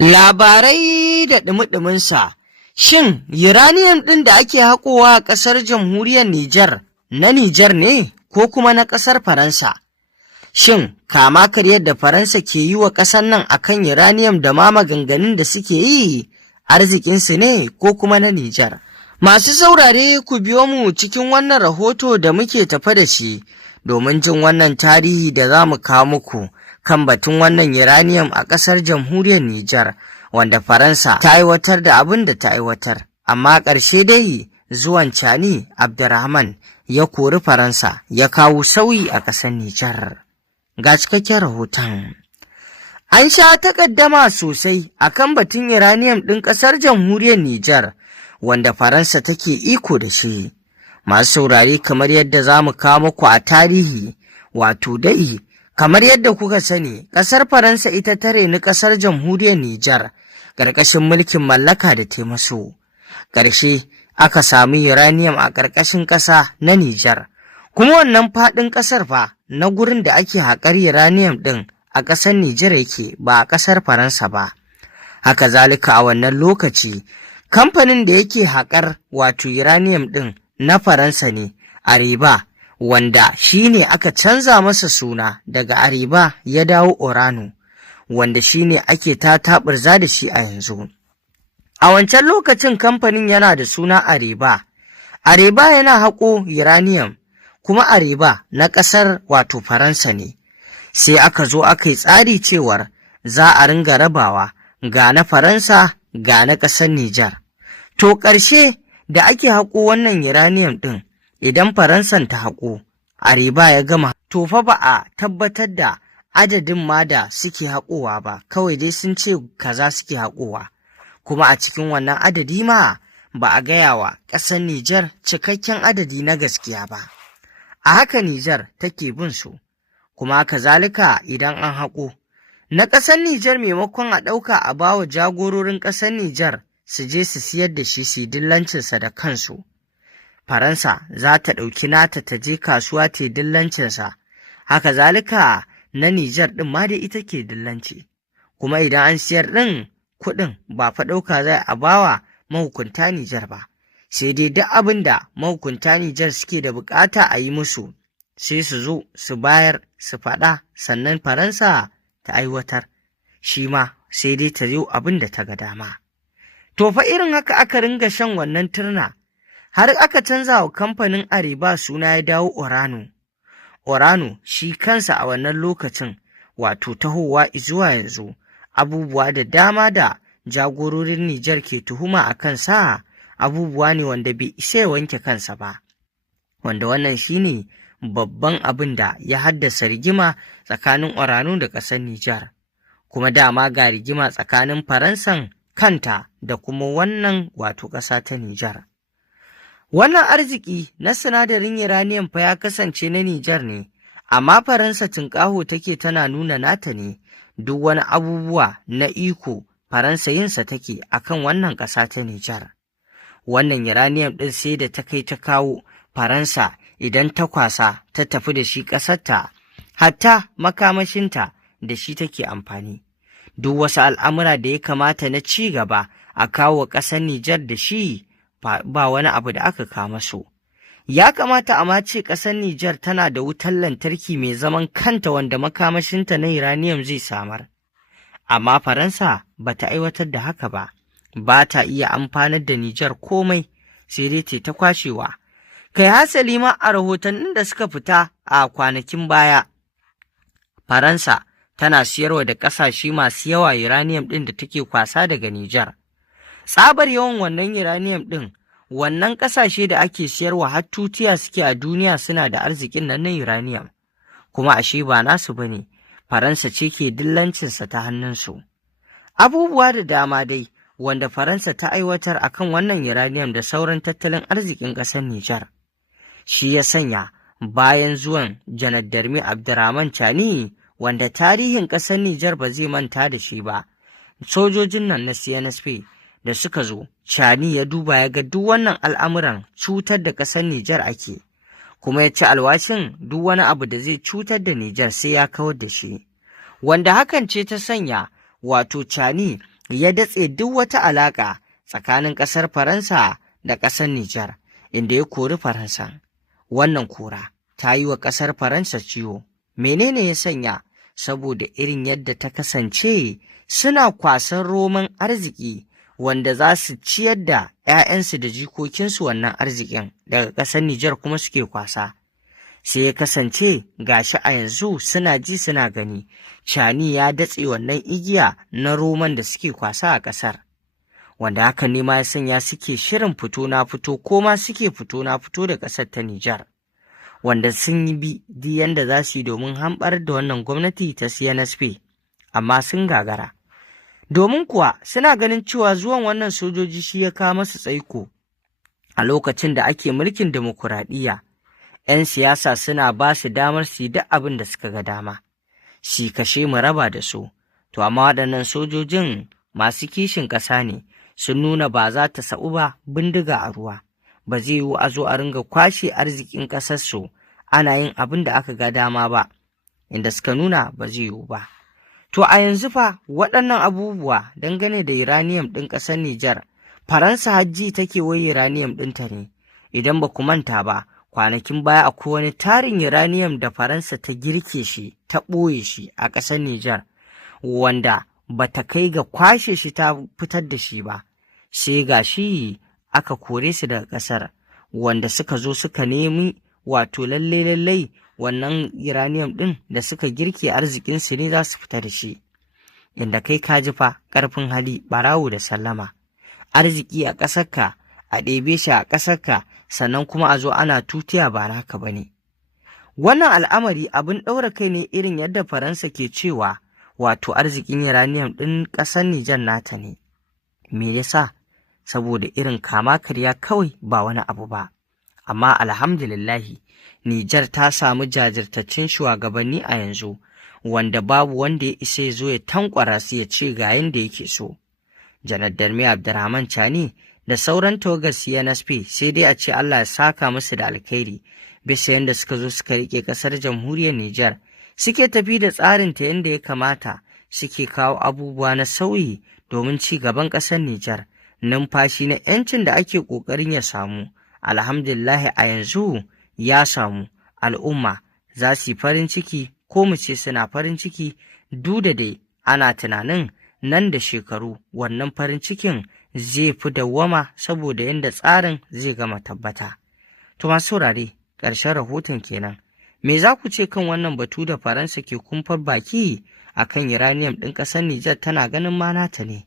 Labarai da ɗumi-ɗuminsa. Shin uranium ɗin da ake haƙowa a ƙasar jamhuriyar Nijar na Nijar ne ko kuma na ƙasar Faransa? Shin kama karyar da Faransa ke yi wa ƙasar nan akan uranium da ma maganganun da suke yi arzikinsu ne ko kuma na Nijar? Masu saurare ku biyo mu cikin wannan rahoto da muke tafa da shi domin jin wannan tarihi da za mu kawo muku kan batun wannan uranium a ƙasar jamhuriyar Nijar, wanda Faransa ta aiwatar da abin da ta aiwatar, amma ƙarshe dai zuwan Chani Abdurrahman ya kori Faransa ya kawo sauyi a ƙasar Nijar. Ga cikakken rahoton. An sha takaddama sosai akan batun uranium ɗin ƙasar jamhuriyar Nijar, wanda Faransa take iko da shi. Masu saurare, kamar yadda za mu kawo muku a tarihi, wato dai kamar yadda kuka sani, ƙasar Faransa ita ta reni ƙasar jamhuriyar Nijar ƙarƙashin mulkin mallaka da ta maso. Ƙarshe aka sami uranium a ƙarƙashin ƙasa na Nijar, kuma wannan faɗin ƙasar fa na gurin da ake haƙar uranium ɗin a ƙasar Nijar yake, ba a ƙasar Faransa ba. Haka zalika a wannan lokaci kamfanin da yake haƙar wato uranium ɗin na Faransa ne, Areva, wanda shi ne aka canza masa suna daga Areva ya dawo Orano, wanda shi ne ake taɓurza da shi a yanzu. A wancan lokacin kamfanin yana da suna Areva. Areva yana haƙo uranium, kuma Areva na ƙasar wato Faransa ne. Sai aka zo aka yi tsari cewar za a ringa rabawa, ga na Faransa ga na ƙasar Nijar. To ƙarshe da ake haƙo wannan uranium ɗin, idan Faransan ta haƙo, Areva ya gama, to fa ba a tabbatar da adadin ma da suke haƙowa ba, kawai dai sun ce kaza suke haƙowa, kuma a cikin wannan adadi ma ba a gaya wa ƙasar Nijar cikakken adadi na gaskiya ba. A haka Nijar take bin su, kuma kazalika idan an haƙo na ƙasar Nijar, maimakon a ɗauka a bawa jagororin ƙasar Nijar su je su siyar da shi su yi dillancinsa da kansu, Faransa za ta ɗauki nata ta je kasuwa ta yi dillancinsa. Haka zalika na Nijar ɗin ma da ita ke dillanci, kuma idan an siyar ɗin kuɗin ba fa ɗauka zai a bawa mahukunta Nijar ba, sai dai duk abin da mahukunta Nijar suke da bukata a yi musu sai su zo su bayar su faɗa, sannan Faransa ta aiwatar, shi ma sai dai ta yi abin da ta ga dama. To fa irin haka aka ringa shan wannan turna, har aka canza wa kamfanin Areva suna ya dawo Orano. Orano shi kansa a wannan lokacin, wato tahowa zuwa yanzu, abubuwa da dama da jagororin Nijar ke tuhuma a kansa abubuwa ne wanda bai isa ya wanke kansa ba, wanda wannan shine babban abin da ya haddasa rigima tsakanin Orano da ƙasar Nijar, kuma dama ga rigima tsakanin Faransan kanta da kuma wannan wato ƙasa ta Nijar. Wannan arziki na sinadarin uranium fa ya kasance na Nijar ne, amma Faransa tunƙaho take tana nuna nata ne, duk wani abubuwa na iko Faransa yinsa take akan wannan ƙasa ta Nijar. Wannan uranium ɗin sai da ta kai ta kawo, Faransa idan ta kwasa ta tafi da shi ƙasarta, hatta makamashinta da shi take amfani. Duk wasu al'amura da ya kamata na ci gaba a kawo ƙasar Nijar da shi, ba wani abu da aka kama so. Ya kamata a mace ƙasar Nijar tana da wutar lantarki mai zaman kanta wanda makamashinta na uranium zai samar. Amma Faransa ba ta aiwatar da haka ba ta iya amfanar da Nijar komai, sai dai ta kwashewa. Kai hasali ma a rahotannin da suka fita a kwanakin baya, Faransa tana siyarwa da ƙasashe masu yawa uranium ɗin da take kwasa daga Nijar. Tsabar yawan wannan uranium ɗin, wannan ƙasashe da ake siyarwa har tutiya suke a duniya suna da arzikin nan na uranium, kuma ashe ba nasu ba ne, Faransa ce ke dillancinsa ta hannunsu. Abubuwa da dama dai wanda Faransa ta aiwatar akan wannan uranium da sauran tattalin arzikin ƙasar Nijar. Shi ya sanya bayan zuwan Janar Darmi Abdurrahman Chani, wanda tarihin ƙasar Nijar ba zai manta da shi ba, sojojin nan na CNSP da suka zo, Chani ya duba ya ga duk wannan al'amuran cutar da ƙasar Nijar ake, kuma ya ci alwashin duk wani abu da zai cutar da Nijar sai ya kawar da shi, wanda hakan ce ta sanya wato Chani ya datse duk wata alaƙa tsakanin ƙasar Faransa da ƙasar Nijar, inda ya kori Faransa. Wannan kora ta yi wa ƙasar Faransa ciwo. Menene ya sanya? Saboda irin yadda ta kasance suna kwasan roman arziki wanda za su ciyar da 'ya'yansu da jikokinsu wannan arzikin daga ƙasar Nijar kuma suke kwasa. Sai ya kasance gashi a yanzu suna ji suna gani, Cani ya datse wannan igiya na roman da suke kwasa a ƙasar, wanda haka ne ma ya sanya suke shirin fito na fito ko ma suke fito na fito da ƙasar ta Nijar, wanda sun yi bi yanda za su yi domin hamɓar da wannan gwamnati ta CNSP, amma sun gagara. Domin kuwa suna ganin cewa zuwan wannan sojoji shi ya kawo masu tsaiko a lokacin da ake mulkin dimokuraɗiyya. 'Yan siyasa suna ba su damar su yi duk abin da suka ga dama, shi kashe mu raba da su. To amma waɗannan sojojin masu kishin ƙasa ne, sun nuna ba za ta sa'u ba bindiga a ruwa, ba zai yiwu a zo a ringa kwashe arzikin ƙasarsu ana yin abin da aka ga dama ba, inda suka nuna ba zai yiwu ba. To a yanzu fa waɗannan abubuwa dangane da uranium ɗin ƙasar Nijar, Faransa hajji take wai uranium ɗinta ne. Idan ba ku manta ba, kwanakin baya akwai wani tarin uranium da Faransa ta girke shi, ta ɓoye shi a ƙasar Nijar, wanda ba ta kai ga kwashe shi ta fitar da shi ba, sai ga shi aka kore su daga ƙasar, wanda suka zo suka nemi wato lallai wannan uranium ɗin da suka girke arzikinsu ne za su fita da shi. Inda kai ka ji fa ƙarfin hali ɓarawo da sallama, arziki a ƙasarka a ɗebe shi a ƙasarka, sannan kuma a zo ana tutiya ba naka ba ne. Wannan al'amari abin ɗaura kai ne irin yadda Faransa ke cewa wato arzikin uranium ɗin ƙasar Nijar nata ne. Me yasa? Saboda irin kama karya kawai ba wani abu ba. Amma alhamdulillahi, Nijar ta samu jajirtaccen shugabanni a yanzu, wanda babu wanda ya isa ya zo ya tankwara su ya ce ga yanda yake so. Janar Darme Abdurrahman Chani da sauran tawagar CNSP sai dai a ce Allah ya saka musu da alkhairi bisa yadda suka zo suka rike ƙasar jamhuriyar Nijar, suke tafi da tsarin ta yadda ya kamata, suke kawo abubuwa na sauyi domin ci gaban ƙasar Nijar. Numfashi na 'yancin da ake ƙoƙarin ya samu, alhamdulillah a yanzu ya samu. Al'umma za su yi farin ciki, ko mu ce suna farin ciki, duk da dai ana tunanin nan da shekaru wannan farin cikin zai fi dawwama saboda yadda tsarin zai gama tabbata. To masu saurare, ƙarshen rahoton kenan. Me za ku ce kan wannan batu da Faransa ke kumfar baki a kan uranium ɗin ƙasar Nijar tana ganin ma nata ne?